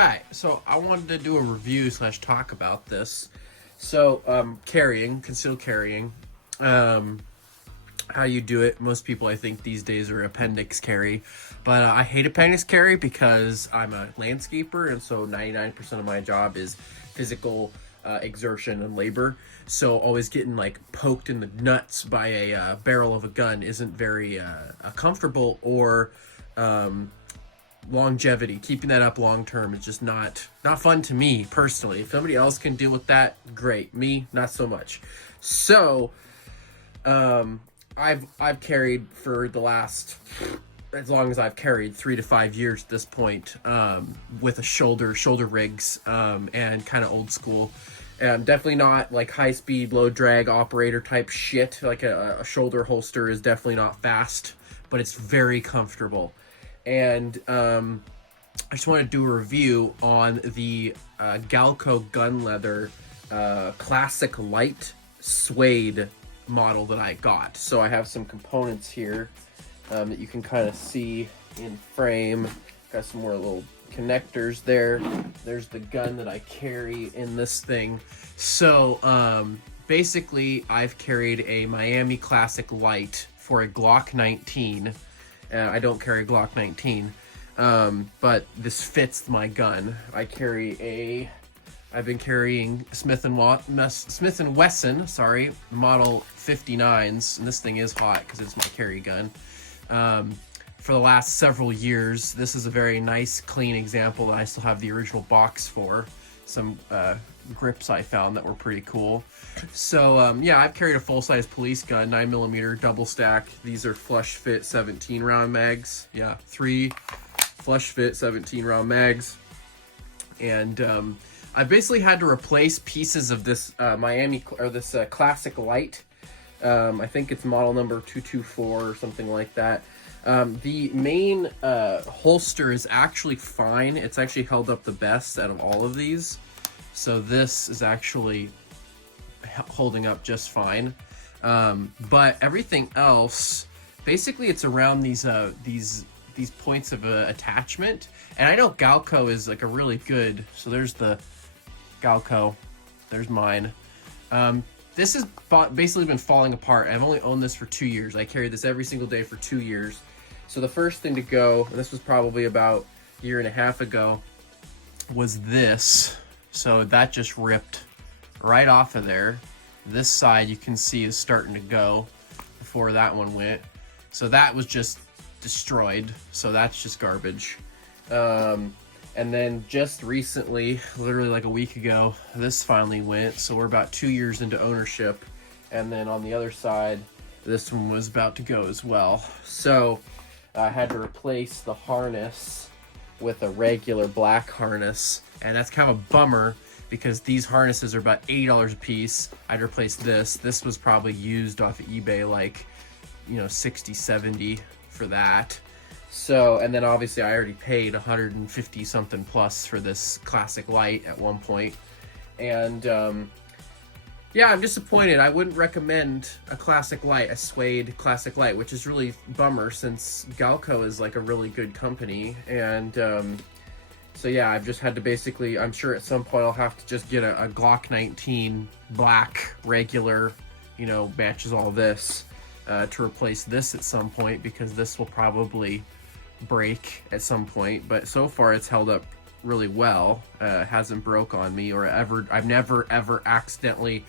right, so I wanted to do a review slash talk about this. So, concealed carrying, how you do it. Most people, I think, these days are appendix carry, but I hate appendix carry because I'm a landscaper, and so 99% of my job is physical exertion and labor. So always getting like poked in the nuts by a barrel of a gun isn't very comfortable or longevity. Keeping that up long term is just not fun to me personally. If somebody else can deal with that, great. Me, not so much. So I've carried for the last, as long as I've carried, 3 to 5 years at this point, with a shoulder rigs, and kind of old school. Definitely not like high speed, low drag operator type shit. Like a shoulder holster is definitely not fast, but it's very comfortable. And I just want to do a review on the Galco gun leather classic Lite suede model that I got. So I have some components here that you can kind of see in frame. Got some more little connectors there. There's the gun that I carry in this thing. So basically I've carried a Miami Classic Lite for a Glock 19. I don't carry a Glock 19, but this fits my gun. I've been carrying Smith and Wesson, model 59s, and this thing is hot because it's my carry gun. For the last several years. This is a very nice, clean example that I still have the original box for. Some grips I found that were pretty cool. So yeah, I've carried a full-size police gun, 9mm double stack. These are flush fit 17 round mags. Yeah, 3 flush fit 17 round mags. And I basically had to replace pieces of this classic Lite. I think it's model number 224 or something like that. The main holster is actually fine. It's actually held up the best out of all of these. So this is actually holding up just fine. But everything else, basically it's around these points of attachment. And I know Galco is like a really good, so there's the Galco, there's mine. This has basically been falling apart. I've only owned this for 2 years. I carried this every single day for 2 years. So the first thing to go, and this was probably about a year and a half ago, was this. So that just ripped right off of there. This side you can see is starting to go before that one went. So that was just destroyed. So that's just garbage. And then just recently, literally like a week ago, this finally went. So we're about 2 years into ownership. And then on the other side, this one was about to go as well. So I had to replace the harness with a regular black harness. And that's kind of a bummer because these harnesses are about $80 a piece. I'd replace this. This was probably used off of eBay like, 60, 70 for that. So, and then obviously I already paid 150 something plus for this classic Lite at one point. And yeah, I'm disappointed. I wouldn't recommend a classic Lite, a suede classic Lite, which is really bummer since Galco is like a really good company. And so yeah, I've just had to basically, I'm sure at some point I'll have to just get a Glock 19 black regular, matches all this to replace this at some point because this will probably break at some point. But so far it's held up really well. Hasn't broke on me or I've never ever accidentally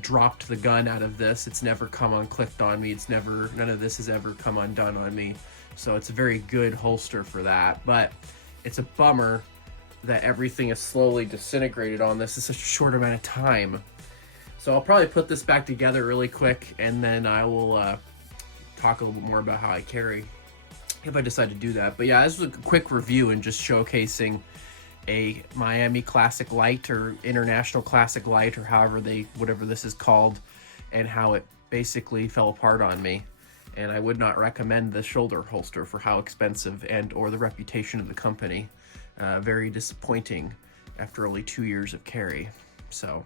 dropped the gun out of this. It's never come unclipped on me. None of this has ever come undone on me. So it's a very good holster for that. But it's a bummer that everything is slowly disintegrated on this in such a short amount of time. So I'll probably put this back together really quick and then I will talk a little bit more about how I carry if I decide to do that. But yeah, this was a quick review and just showcasing a Miami Classic Lite or International Classic Lite or whatever this is called, and how it basically fell apart on me. And I would not recommend the shoulder holster for how expensive or the reputation of the company. Very disappointing after only 2 years of carry. So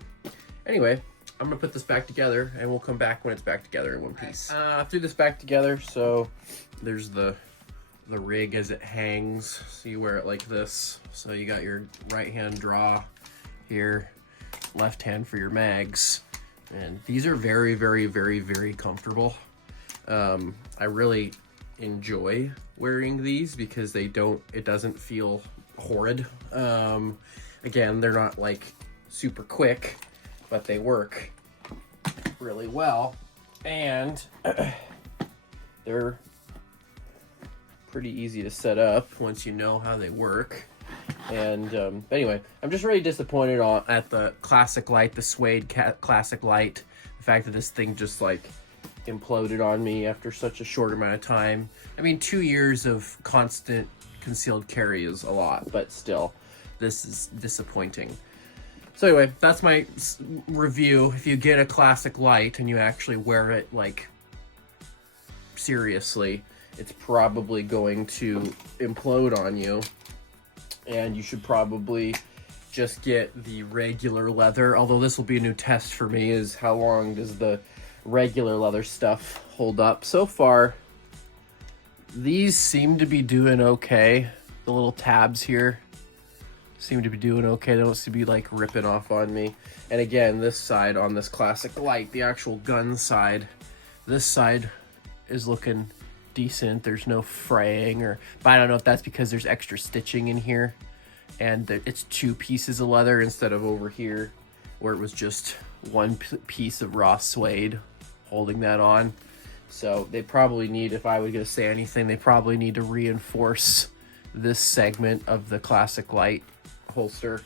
anyway, I'm gonna put this back together and we'll come back when it's back together in one piece. Threw this back together, so there's the the rig as it hangs. So you wear it like this. So you got your right hand draw here, left hand for your mags. And these are very, very, very, very comfortable. I really enjoy wearing these because it doesn't feel horrid. Again, they're not like super quick, but they work really well. And they're pretty easy to set up once you know how they work. And anyway, I'm just really disappointed at the Classic Lite, the suede Classic Lite. The fact that this thing just like imploded on me after such a short amount of time. I mean, 2 years of constant concealed carry is a lot, but still, this is disappointing. So anyway, that's my review. If you get a Classic Lite and you actually wear it like seriously, it's probably going to implode on you. And you should probably just get the regular leather, although this will be a new test for me, is how long does the regular leather stuff hold up. So far, these seem to be doing okay. The little tabs here seem to be doing okay. They don't seem to be like ripping off on me. And again, this side on this Classic Lite, the actual gun side, this side is looking decent. There's no fraying, but I don't know if that's because there's extra stitching in here and it's 2 pieces of leather instead of over here where it was just one piece of raw suede holding that on. So they probably need, if I were going to say anything, they probably need to reinforce this segment of the Classic Lite holster.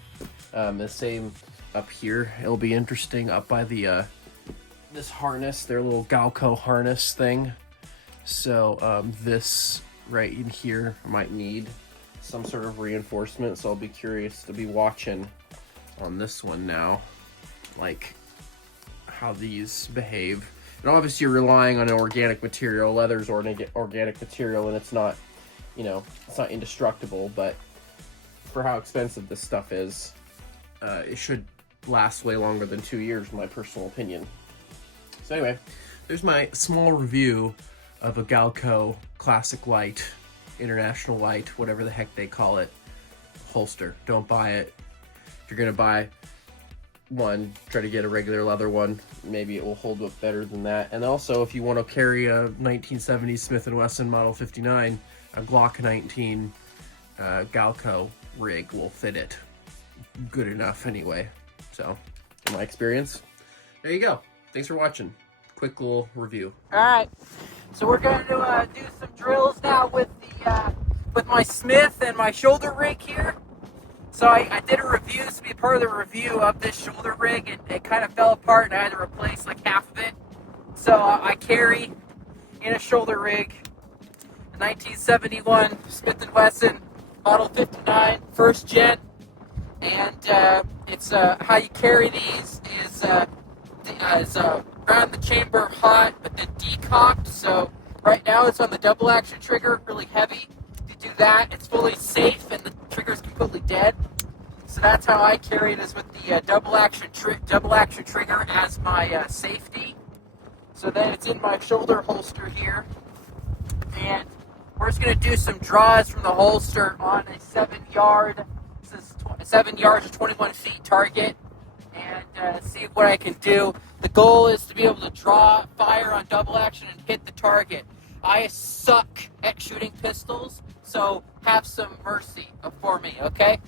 The same up here. It'll be interesting up by the this harness, their little Galco harness thing. So this right in here might need some sort of reinforcement. So I'll be curious to be watching on this one now, like how these behave. And obviously you're relying on an organic material. Leather's organic material, and it's not, it's not indestructible, but for how expensive this stuff is, it should last way longer than 2 years, in my personal opinion. So anyway, there's my small review of a Galco Classic Lite, International Lite, whatever the heck they call it, holster. Don't buy it. If you're gonna buy one, try to get a regular leather one. Maybe it will hold up better than that. And also, if you want to carry a 1970s Smith & Wesson Model 59, a Glock 19 Galco rig will fit it good enough anyway. So, in my experience, there you go. Thanks for watching. Quick little review. All right, so we're going to do some drills now with my Smith and my shoulder rig here. So I did a review, to be part of the review of this shoulder rig, and it kind of fell apart, and I had to replace like half of it. So I carry in a shoulder rig a 1971 Smith & Wesson Model 59 first gen, and it's how you carry these is around the chamber hot, but then decocked. So right now it's on the double action trigger, really heavy. If you do that, it's fully safe and the trigger is completely dead. So that's how I carry it, is with the double action trigger as my safety. So then it's in my shoulder holster here, and we're just going to do some draws from the holster on a 7-yard. This is 7 yards or 21 feet target, and see what I can do. The goal is to be able to draw fire on double action and hit the target. I suck at shooting pistols, so have some mercy for me, okay?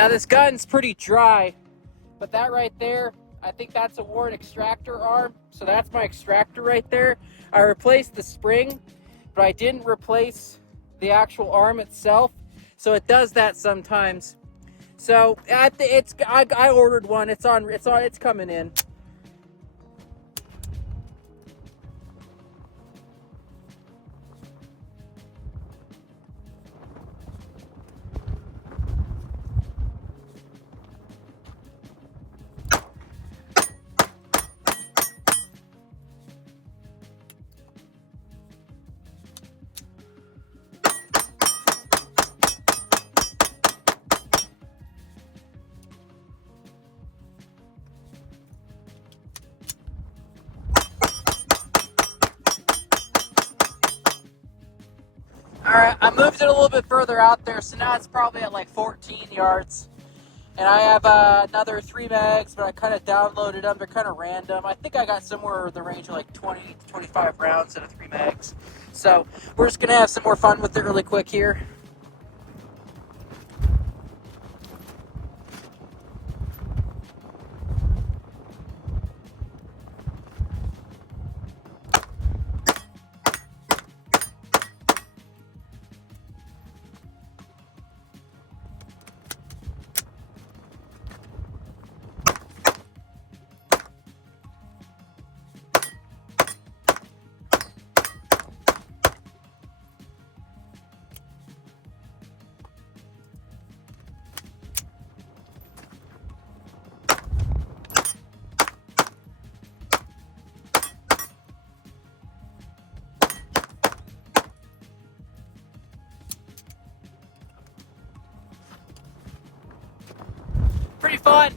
Now this gun's pretty dry, but that right there, I think that's a Warren extractor arm. So that's my extractor right there. I replaced the spring, but I didn't replace the actual arm itself. So it does that sometimes. So I ordered one. It's coming in. Alright, I moved it a little bit further out there, so now it's probably at like 14 yards. And I have another 3 mags, but I kind of downloaded them. They're kind of random. I think I got somewhere in the range of like 20 to 25 rounds out of 3 mags. So we're just going to have some more fun with it really quick here. Pretty fun.